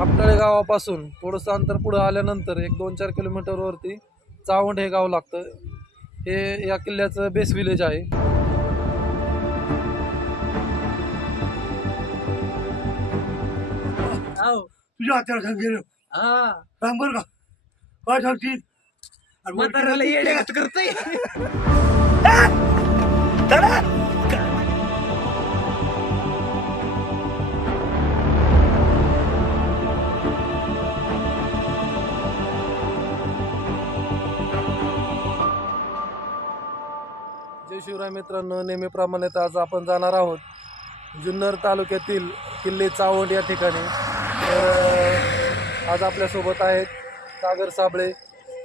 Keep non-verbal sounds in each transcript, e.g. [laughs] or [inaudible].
आपटाळे गावापासून थोडंसं अंतर पुढं आल्यानंतर एक दोन चार किलोमीटरवरती चावंड हे गाव लागतं. हे या किल्ल्याचं बेस विलेज आहे. तुझ्या हाताला सांग गेलो. हा. सांग बरं का. काय सांगशील म्हाताऱ्याला येडे. घात करतोय. जय शिवराय मित्रांनो नेहमीप्रमाणे तर आज आपण जाणार आहोत जुन्नर तालुक्यातील किल्ले चावंड या ठिकाणी. तर आज आपल्यासोबत आहेत सागर साबळे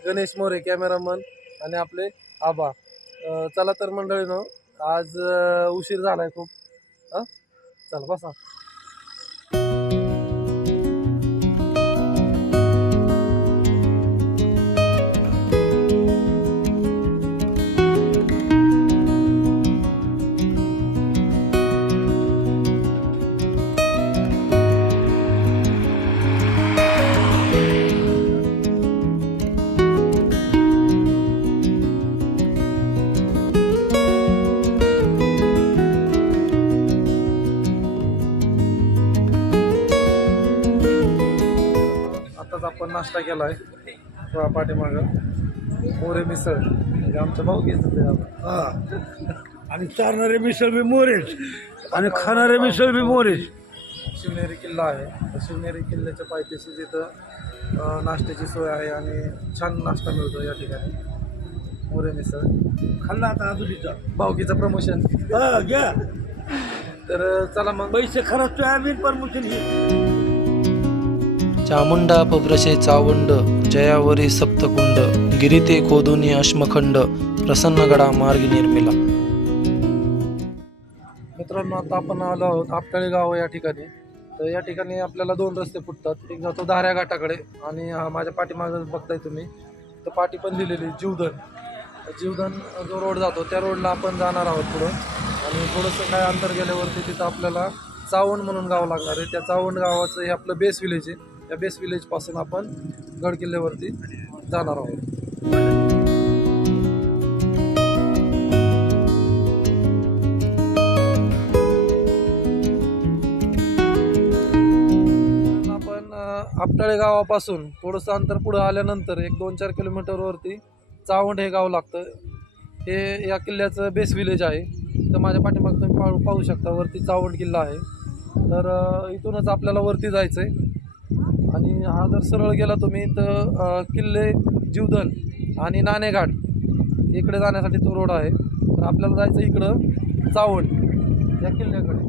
गणेश मोरे कॅमेरामन आणि आपले आबा. चला तर मंडळीनो आज उशीर झाला आहे खूप. हां चला बसा. आपण नाश्ता केला आहे पाठीमागं. मोरे मिसळ. म्हणजे आमच्या भाऊ घेत हा. आणि चारणारे मिसळ बी मोरेच आणि खाणारे मिसळ बी मोरेच शिवनेरी किल्ला आहे. तर शिवनेरी किल्ल्याच्या पायथ्याशी तिथं नाश्त्याची सोय आहे आणि छान नाश्ता मिळतो या ठिकाणी. मोरे मिसळ. खाल्ला आता आजुलीचा भाऊकीचं प्रमोशन हा घ्या. तर चला मग. पैसे खरंच आम्ही परमिशन घे चामुंडा पब्रशे चावंड जयावरी सप्तकुंड गिरिते खोदुनी अश्मखंड प्रसन्नगडा मार्ग निर्मिला. मित्रांनो आता आपण आलो आहोत आपटाळी गाव या ठिकाणी. तर या ठिकाणी आपल्याला दोन रस्ते फुटतात. एक जातो धाऱ्या घाटाकडे आणि हा माझ्या पाठीमागं बघताय तुम्ही. तर पाठी पण लिहिलेली जीवधन. जीवधन जो रोड जातो त्या रोडला आपण जाणार आहोत पुढं. आणि थोडंसं काय अंतर गेल्यावरती तिथं आपल्याला चावंड म्हणून गाव लागणार आहे. त्या चावंड गावाचं हे आपलं बेस विलेज आहे. या बेस विलेजपासून आपण गड किल्ल्यावरती जाणार आहोत. आपण आपटाळे गावापासून थोडंसं अंतर पुढं आल्यानंतर एक दोन चार किलोमीटरवरती चावंड हे गाव लागतं. हे या किल्ल्याचं बेस विलेज आहे. तर माझ्या पाठीमाग तुम्ही पाहू पाहू शकता वरती चावंड किल्ला आहे. तर इथूनच आपल्याला वरती जायचं आहे हा जर सरळ गेला तुम्ही तर किल्ले जीवधन आणि नाणेघाट इकडे जाण्यासाठी तो रोड आहे. तर आपल्याला जायचं इकडं चावण या किल्ल्याकडे.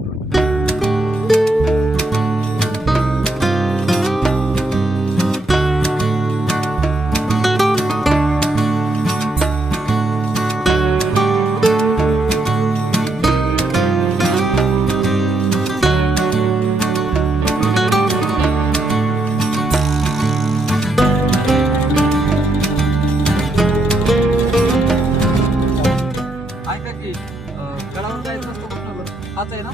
हाच आहे ना?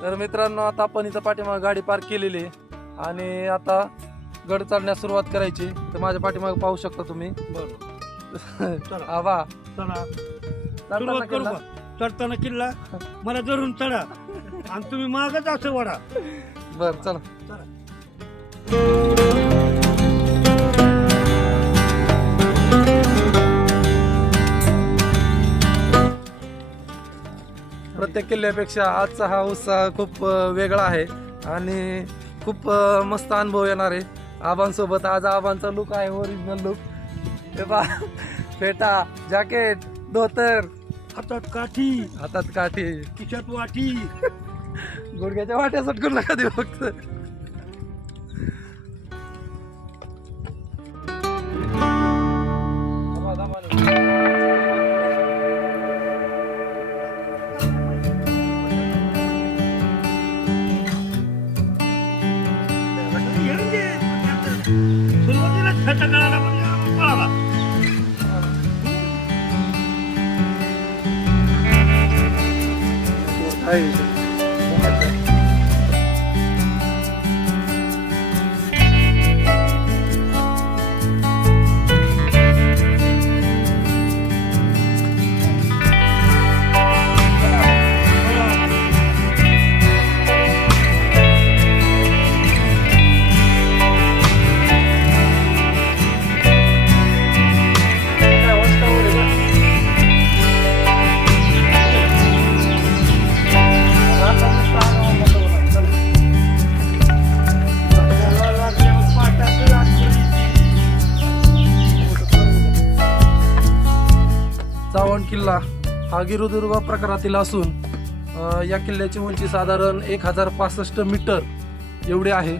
तर मित्रांनो आता आपण इथं पाठीमाग गाडी पार्क केलेली आहे. आणि आता गड चढण्यास सुरुवात करायची तर माझ्या पाठीमागे पाहू शकता तुम्ही. चला. [laughs] आबा चला. चढताना सुरुवात करू किल्ला. का? चढताना किल्ला? मला धरून चढा. आणि तुम्ही मागच असं वडा बर चला. प्रत्येक किल्ल्यापेक्षा आजचा हा उत्साह खूप अ, वेगळा आहे. आणि खूप अ, मस्त अनुभव येणार आहे. आबांसोबत आज आबांचा लुक आहे ओरिजिनल लुक हे पा फेटा जॅकेट धोतर. हातात काठी. हातात काठी. खिशात वाटी. गुडघ्याच्या वाट्या सटकून नका देऊ फक्त. दमा, दमा. त्याच्या गळाला म्हणजे पळाला. चावण किल्ला हा गिरुदुर्ग प्रकारातील असून या किल्ल्याची उंची साधारण एक हजार पासष्ट मीटर एवढी आहे.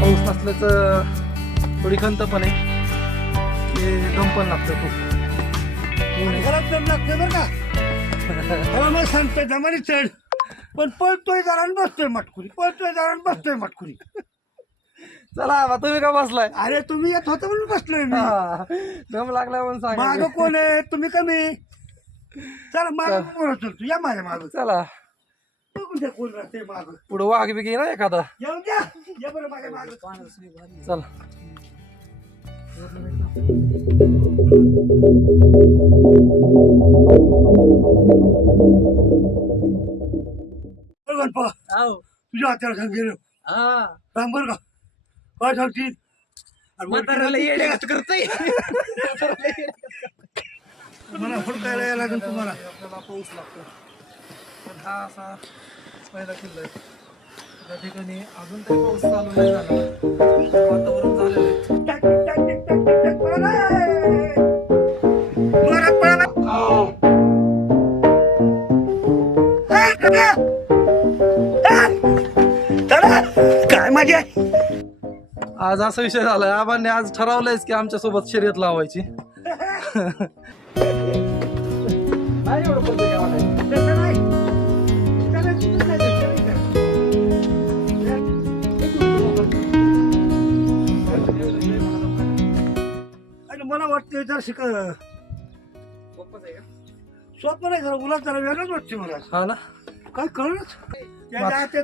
पाऊस नसल्याचं थोडी खंत पण आहे. गम पण लागतं खूप. लागतोय बरं का? [laughs] मला मग सांगतोय जमानी चढ. पण पळतोय जरा आणि बसतोय मटकुरी. पळतोय जरा आणि बसतोय मटकुरी. चला बा, तुम्ही का बसलाय? अरे तुम्ही येत होता म्हणून बसलोय मी. हा, दम लागला म्हणून माग सांगा कोण आहे? तुम्ही कमी. चला माग कोण तू. या माझ्या माग. चला. बघून द्या कोण राहते माग. पुढं वाघ बिघी ना एखादा. येऊन द्या या बरं माझ्या माग. चला. गणपा तुझ्या हाताला सांग गेलो सांग बरं का. काय वर मला हुडकायला यायला लागेल तुम्हाला आपल्याला पाऊस लागतो पण हा असा पहिला किल्ला आहे. त्या ठिकाणी अजून तरी पाऊस चालू नाही झाला. वातावरण झालेलं आहे. टाक, आहे? आज असा विषय झालाय. आबांनी आज ठरवलंयच की आमच्यासोबत शर्यत लावायची. मला वाटतं जर शिक स्वप्न नाही खरं उलट जरा वेगळंच वाटते मला. हा ना? काय कळलंच?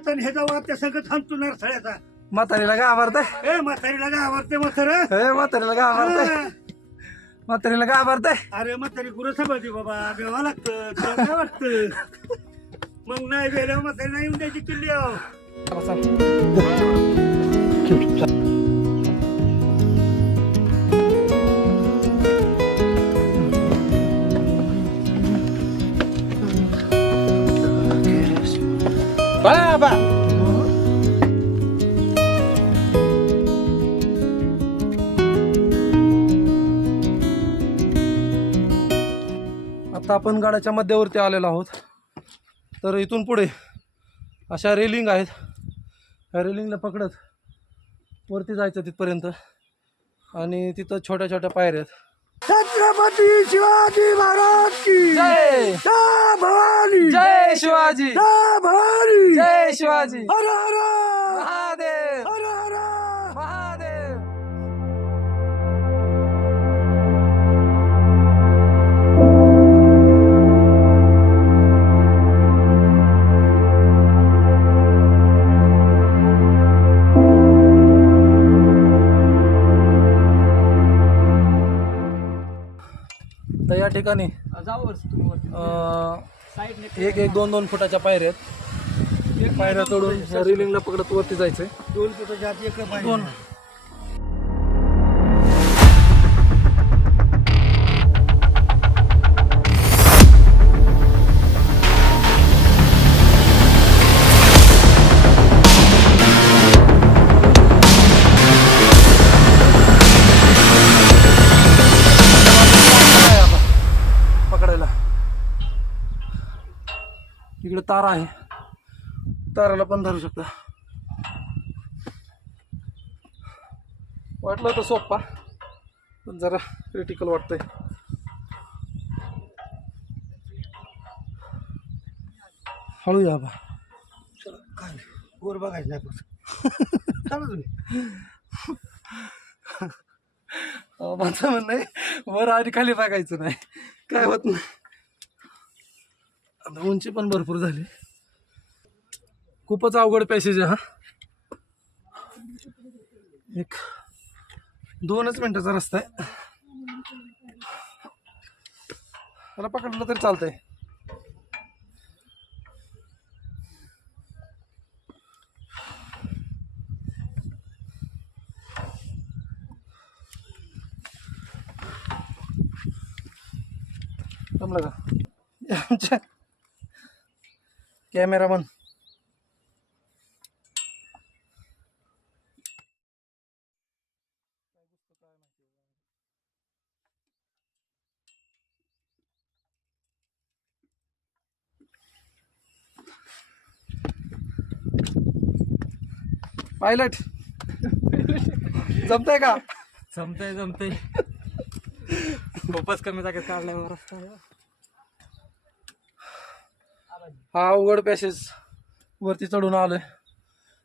आणि ह्याचा वाद त्या संगत थांबतो नरसाळ्याचा. म्हातारीला का आवडतंय ए म्हातारीला आवडते म्हातार? हे म्हातारीला का आवडतंय म्हातारीला का आवडतंय अरे म्हातारी गुरु सांभाळते बाबा. बेवा लागतं. तुला काय वाटतं मग नाही गेल्या म्हातारी नाही येऊन द्यायची किल्ली आहो. आता आपण गाड्याच्या मध्यावरती आलेलो आहोत. तर इथून पुढे अशा रेलिंग आहेत. ह्या रेलिंगला पकडत वरती जायचं तिथपर्यंत. आणि तिथं छोट्या छोट्या पायऱ्या आहेत. छत्रपती शिवाजी महाराज की जय! भवानी! जय शिवाजी! भवानी! जय शिवाजी! हर हर ठिकाणी? जाऊ एक एक दोन दोन फुटाच्या पायऱ्या आहेत. पायऱ्या चढून रिलिंगला पकडत वरती जायचंय. दोन फुटाच्या पाहिजे दोन. तार आहे. ताराला पण धरू शकता. वाटलं होतं सोप्पा पण जरा क्रिटिकल वाटतंय. हळू या बा. चला काय नाही. वर बघायचं नाही फक्त [laughs] चला तुम्ही. माझं म्हणणं आहे वर आणि खाली बघायचं नाही. काय होत नाही. आता उंची पण भरपूर झाली. खूपच अवघड पॅसेज आहे हा. एक दोनच मिनिटाचा रस्ता आहे. मला पकडलं तरी चालतंय जमलं का आमच्या कॅमेरामन पायलट जमतय का? जमतय जमतय. खूपच कमी जागेत काढल्यावर हा अवघड पॅसेज वरती चढून आलोय.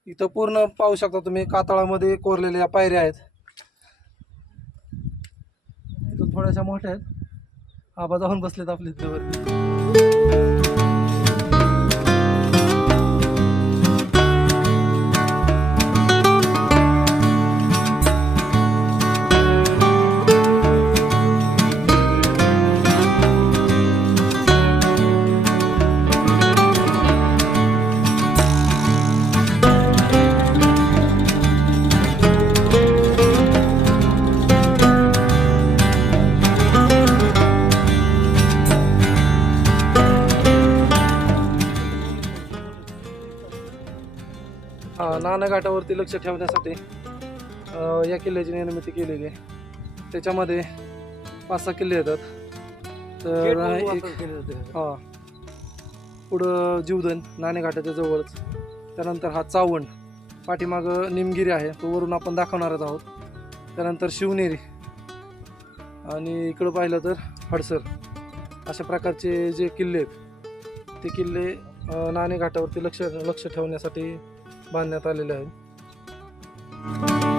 इथं पूर्ण पाहू शकता तुम्ही कातळामध्ये कोरलेल्या पायऱ्या आहेत. इथं थोड्याशा मोठ्या आहेत. आबा जाऊन बसलेत आपले इथं नाना घाटावरती लक्ष ठेवण्यासाठी या किल्ल्याची निर्मिती केलेली आहे. त्याच्यामध्ये पाच सहा किल्ले येतात. तर एक हा. पुढं जीवधन नाणे घाटाच्या जवळच. त्यानंतर हा चावंड पाठीमागं निमगिरी आहे. तो वरून आपण दाखवणारच आहोत. त्यानंतर शिवनेरी आणि इकडं पाहिलं तर हडसर. अशा प्रकारचे जे किल्ले आहेत ते किल्ले अ, नाणे घाटावरती लक्ष लक्ष ठेवण्यासाठी बांधण्यात आलेले आहेत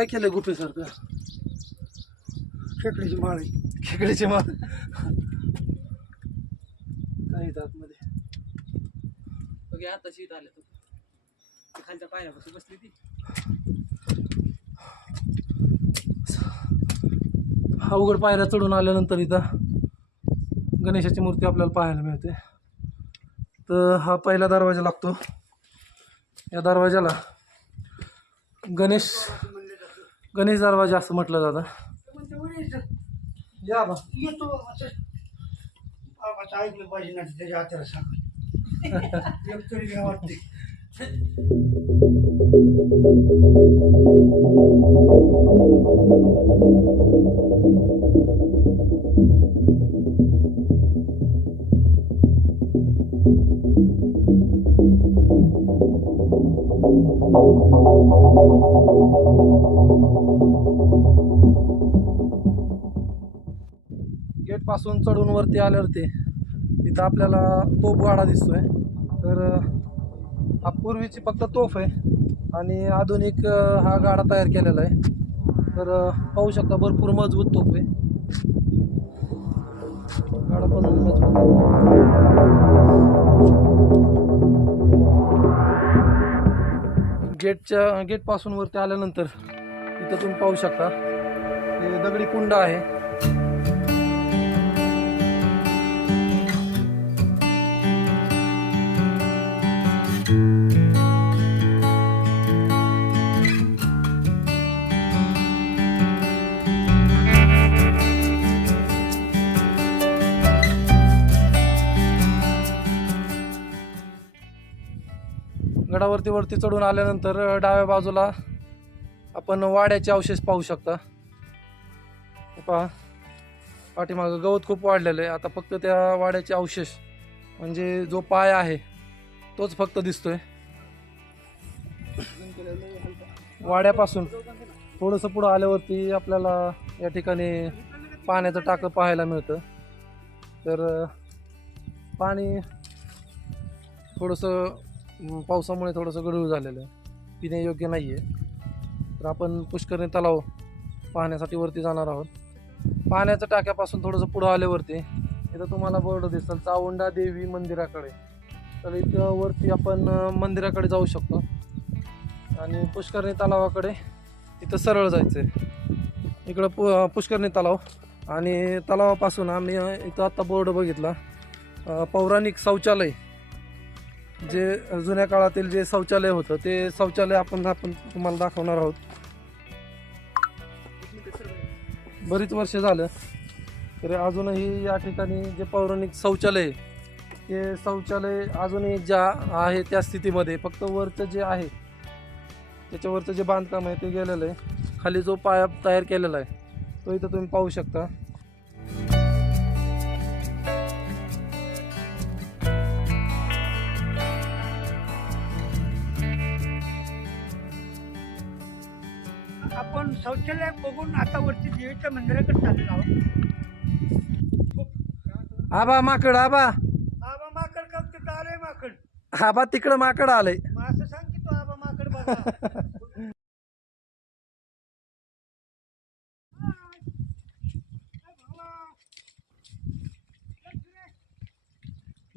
काय केलंय गुफेसारखं खेकडीची माळ. आहे खेकडीचे मार काय येतं आतमध्ये? बघ आता शीत आले तू. ती खालच्या पायऱ्यापाशी बसली ती. अवघड पायऱ्या चढून आल्यानंतर इथं गणेशाची मूर्ती आपल्याला पाहायला मिळते. तर हा पहिला दरवाजा लागतो. या दरवाजाला गणेश गणेश दरवाजा असं म्हटलं जातं. या बा येतो असं बाबाचं ऐकलं पाहिजे ना त्याच्या हाताला सांग. [laughs] एक तरी घ्या वाटते. गेटपासून चढून वरती आल्यावरती तिथं आपल्याला तोफ गाडा दिसतोय. तर हा पूर्वीची फक्त तोफ आहे आणि आधुनिक हा गाडा तयार केलेला आहे. तर पाहू शकता भरपूर मजबूत तोफ आहे. गाडा पण मजबूत गेटच्या गेटपासून वरती आल्यानंतर इथं तुम्ही पाहू शकता. हे दगडी कुंड आहे. दगडावरती वरती चढून आल्यानंतर डाव्या बाजूला आपण वाड्याचे अवशेष पाहू शकता. पहा पाठीमागं गवत खूप वाढलेलं आहे. आता फक्त त्या वाड्याचे अवशेष म्हणजे जो पाय आहे तोच फक्त दिसतोय. वाड्यापासून थोडंसं पुढं आल्यावरती आपल्याला या ठिकाणी पाण्याचं टाकं पाहायला मिळतं. तर पाणी थोडंसं पावसामुळे थोडंसं गढूळ झालेलं आहे. पिण्यायोग्य नाही आहे तर आपण पुष्करणी तलाव पाहण्यासाठी वरती जाणार आहोत. पाण्याच्या टाक्यापासून थोडंसं पुढं आल्यावरती इथं तुम्हाला बोर्ड दिसेल चावंडा देवी मंदिराकडे. तर इथं वरती आपण मंदिराकडे जाऊ शकतो. आणि पुष्करणी तलावाकडे इथं सरळ जायचं आहे इकडं पु पुष्करणी तलाव. आणि तलावापासून आम्ही इथं आत्ता बोर्ड बघितला. पौराणिक शौचालय जे जुन्या काळातील जे शौचालय होतं ते शौचालय आपण आपण तुम्हाला दाखवणार आहोत. बरीच वर्ष झालं तरी अजूनही या ठिकाणी जे पौराणिक शौचालय ते शौचालय अजूनही ज्या आहे त्या स्थितीमध्ये फक्त वरचं जे आहे त्याच्यावरचं जे बांधकाम आहे ते गेलेलं आहे. खाली जो पाया तयार केलेला आहे तो इथं तुम्ही पाहू शकता. शौचालय बघून आता वरती देवीच्या मंदिराकडे चाललेलो आहोत. आबा माकड आबा. आबा माकड का तिथं आलंय माकड. आबा तिकडं माकड आलंय. मग असं सांग की तू आबा माकड बघा.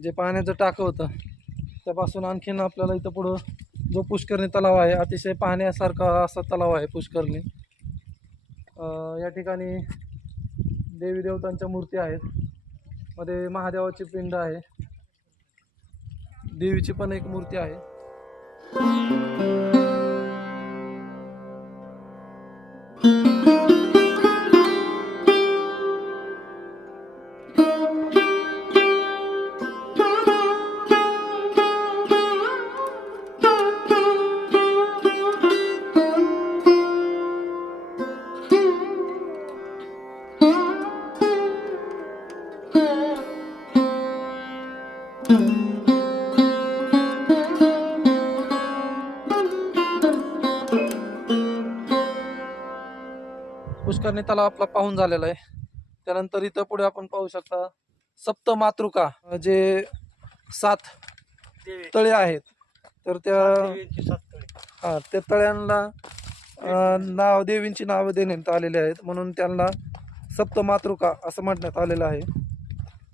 जे पाण्याचं टाकं होतं त्यापासून आणखीन आपल्याला इथं पुढं जो पुष्करणी तलाव आहे अतिशय पाहण्यासारखा असा तलाव आहे पुष्करणी. या ठिकाणी देवी देवतांच्या मूर्ती आहेत. मध्ये महादेवाची पिंड आहे. देवीची पण एक मूर्ती आहे. पुष्करणी तलाव आपला पाहून झालेला आहे. त्यानंतर इथं पुढे आपण पाहू शकता सप्त मातृका जे सात तळे आहेत. तर त्या. हा त्या तळ्यांना नाव देवींची नावं देण्यात आलेली आहेत. म्हणून त्यांना सप्तमातृका असं म्हणण्यात आलेलं आहे.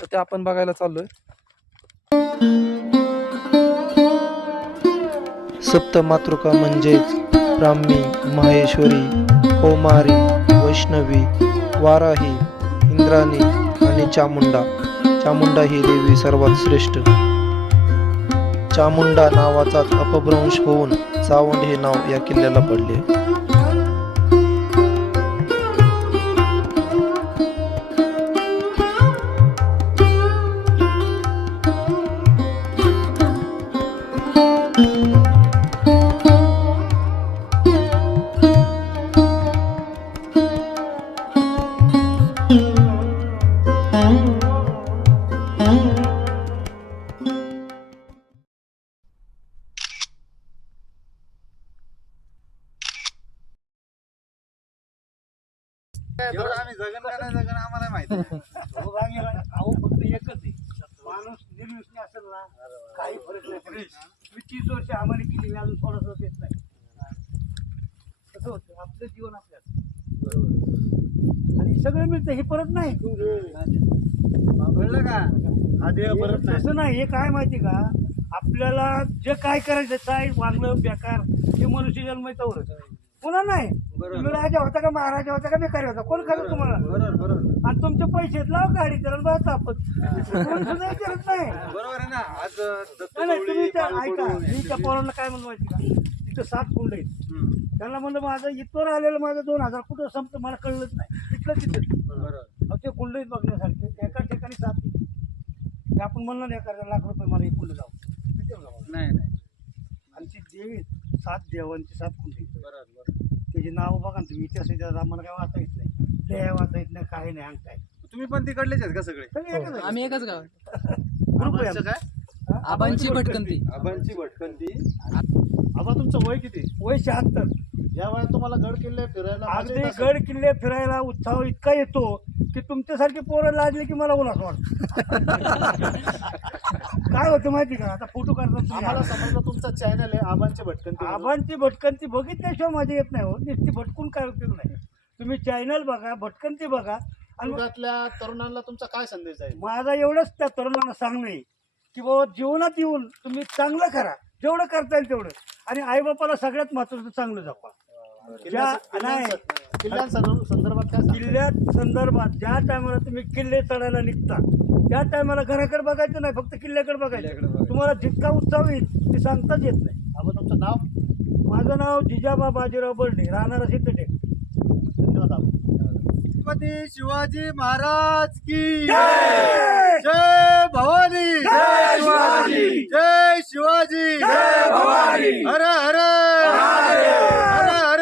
तर ते आपण बघायला चाललोय. सप्तमातृका म्हणजेच ब्राह्मी माहेश्वरी कौमारी वैष्णवी वाराही इंद्राणी आणि चामुंडा. चामुंडा ही देवी सर्वात श्रेष्ठ. चामुंडा नावाचाच अपभ्रंश होऊन सावंड हे नाव या किल्ल्याला पडले. हो, रांगे रांगे. अहो फक्त एकच आहे. माणूस असेल ना काही फरक नाही पडत. मी तीस वर्ष आम्हाला केली मी अजून थोडंसं देत नाही. कसं होतं. आपलं जीवन आपल्यात. आणि सगळं मिळतं हे परत नाही. कळलं का? हा देव परत नाही. तसं नाही. हे काय माहिती का? आपल्याला जे काय करायचं काय वागणं बेकार. हे मनुष्य जन्म तेवढं पुन्हा नाही. तुम्ही राजा होता का महाराजा होता का बेकारी होता? कोण करत तुम्हाला? आणि तुमचे पैसे लाव गाडी बघा तापत कोण सुद्धा करत नाही. बरोबर आहे ना. आज नाही, नाही, तुम्ही ऐका. मी त्या पोरांना काय म्हणलं माहिती का? तिथं सात कुंड आहेत. त्यांना म्हणलं माझं इथवर आलेलं माझं दोन हजार कुठं संपतं मला कळलंच नाही. तिथलं तिथं. ते कुंड आहेत बघण्यासारखे. एका ठिकाणी सात आहेत. ते आपण म्हणलं ना एखाद्या लाख रुपये मला एक कुंड लावू किती लावू? नाही नाही. आणि ती देवी सात देवांची सात कुंडी बरोबर त्याची नाव बघा ना तुम्ही इतिहास त्यात आम्हाला काय वाचा येत नाही. लिहाय वाचा येत नाही काही नाही अंगताय तुम्ही पण तिकडलेच आहेत का सगळे? सगळे एकच आहे. आम्ही एकच गाव ग्रुप आहे आबांचं आमचा. काय? आबांची भटकंती. आबांची भटकंती. आबा तुमचं वय किती? वय शहात्तर. या वयात तुम्हाला गड किल्ले फिरायला मजा अगदी येत असेल. गड किल्ले फिरायला उत्साह इतका येतो की तुमच्यासारखी पोरं लाजली की मला उलास वाटत. [laughs] काय होतं माहिती का? आता फोटो काढतात आम्हाला तुम्ही. समजलं तुमचा चॅनल आहे आबांची भटकंती. आबांची भटकंती बघितल्याशिवाय मजा येत नाही हो. नुसती भटकून काय उपयोग नाही. तुम्ही चॅनल बघा भटकंती बघा. आणि युगातल्या तरुणांना तुमचा काय संदेश आहे? माझा एवढंच त्या तरुणांना सांगणं की बाबा जीवनात येऊन तुम्ही चांगलं करा. जेवढं करता येईल तेवढं. आणि आईबापाला सगळ्यात महत्वाचं चांगलं जपा. किल्ल्या- नाही. संदर्भात काय सांगता? किल्ल्यात संदर्भात ज्या टायमाला तुम्ही किल्ले चढायला निघता त्या टायमाला घराकडे बघायचं नाही फक्त किल्ल्याकडे बघायचं. तुम्हाला जितका उत्साह होईल ते सांगताच येत नाही. आबा तुमचं नाव? माझं नाव जिजाबा बाजीराव बर्डे राहणारा सिद्धटेक धन्यवाद आबा छत्रपती शिवाजी महाराज की जय! जय भवानी! जय शिवाजी! जय शिवाजी! जय भवानी! हर हर! हर हर!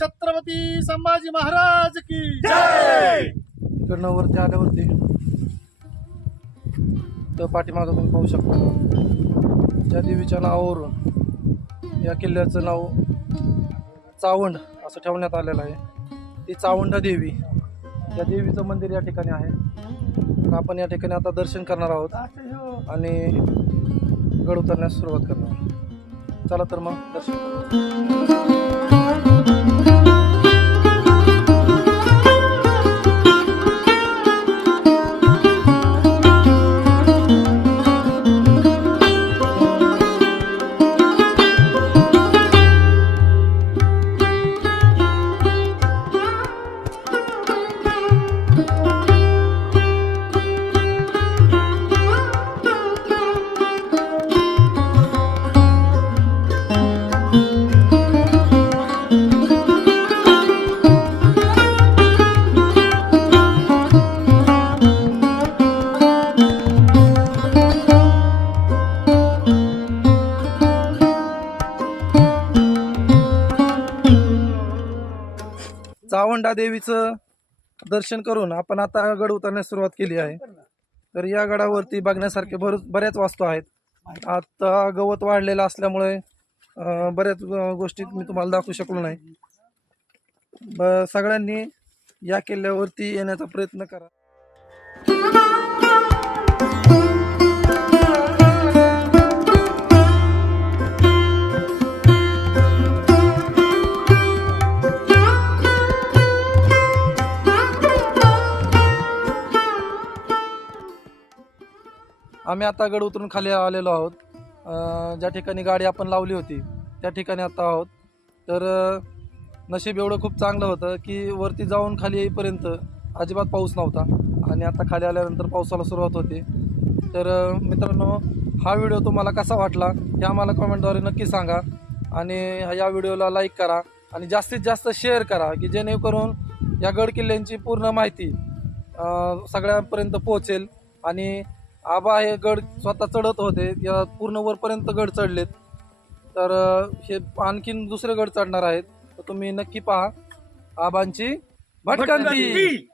छत्रपती संभाजी महाराज की जय! इकडनं वरती आल्यावरती तर पाठीमागं तुम्ही पाहू शकता? त्या देवीच्या नावावरून या किल्ल्याचं नाव चावंड असं ठेवण्यात आलेलं आहे. ती चावंड देवी. या देवीचं मंदिर या ठिकाणी आहे. आपण या ठिकाणी आता दर्शन करणार आहोत आणि गड उतरण्यास सुरुवात करणार. चला तर मग दर्शन देवीचं दर्शन करून आपण आता गड उतरण्यास सुरुवात केली आहे. तर या गडावरती बघण्यासारखे भर बऱ्याच वास्तू आहेत. आता गवत वाढलेलं असल्यामुळे बऱ्याच गोष्टी मी तुम्हाला दाखवू शकलो नाही. ब सगळ्यांनी या किल्ल्यावरती येण्याचा प्रयत्न करा. आम्ही आता गड उतरून खाली आलेलो आहोत. ज्या ठिकाणी गाडी आपण लावली होती त्या ठिकाणी आता आहोत. तर नशीब एवढं खूप चांगलं होतं की वरती जाऊन खाली येईपर्यंत अजिबात पाऊस नव्हता आणि आता खाली आल्यानंतर पावसाला सुरुवात होते. तर मित्रांनो हा व्हिडिओ तुम्हाला कसा वाटला हे आम्हाला कमेंटद्वारे नक्की सांगा आणि या व्हिडिओला लाईक करा आणि जास्तीत जास्त शेअर करा की जेणेकरून या गड किल्ल्यांची पूर्ण माहिती सगळ्यांपर्यंत पोहोचेल आणि आबा हे गड स्वतः चढत होते. या पूर्ण वरपर्यंत गड चढलेत. तर हे आणखीन दुसरे गड चढणार आहेत. तर तुम्ही नक्की पहा. आबांची भटकंती.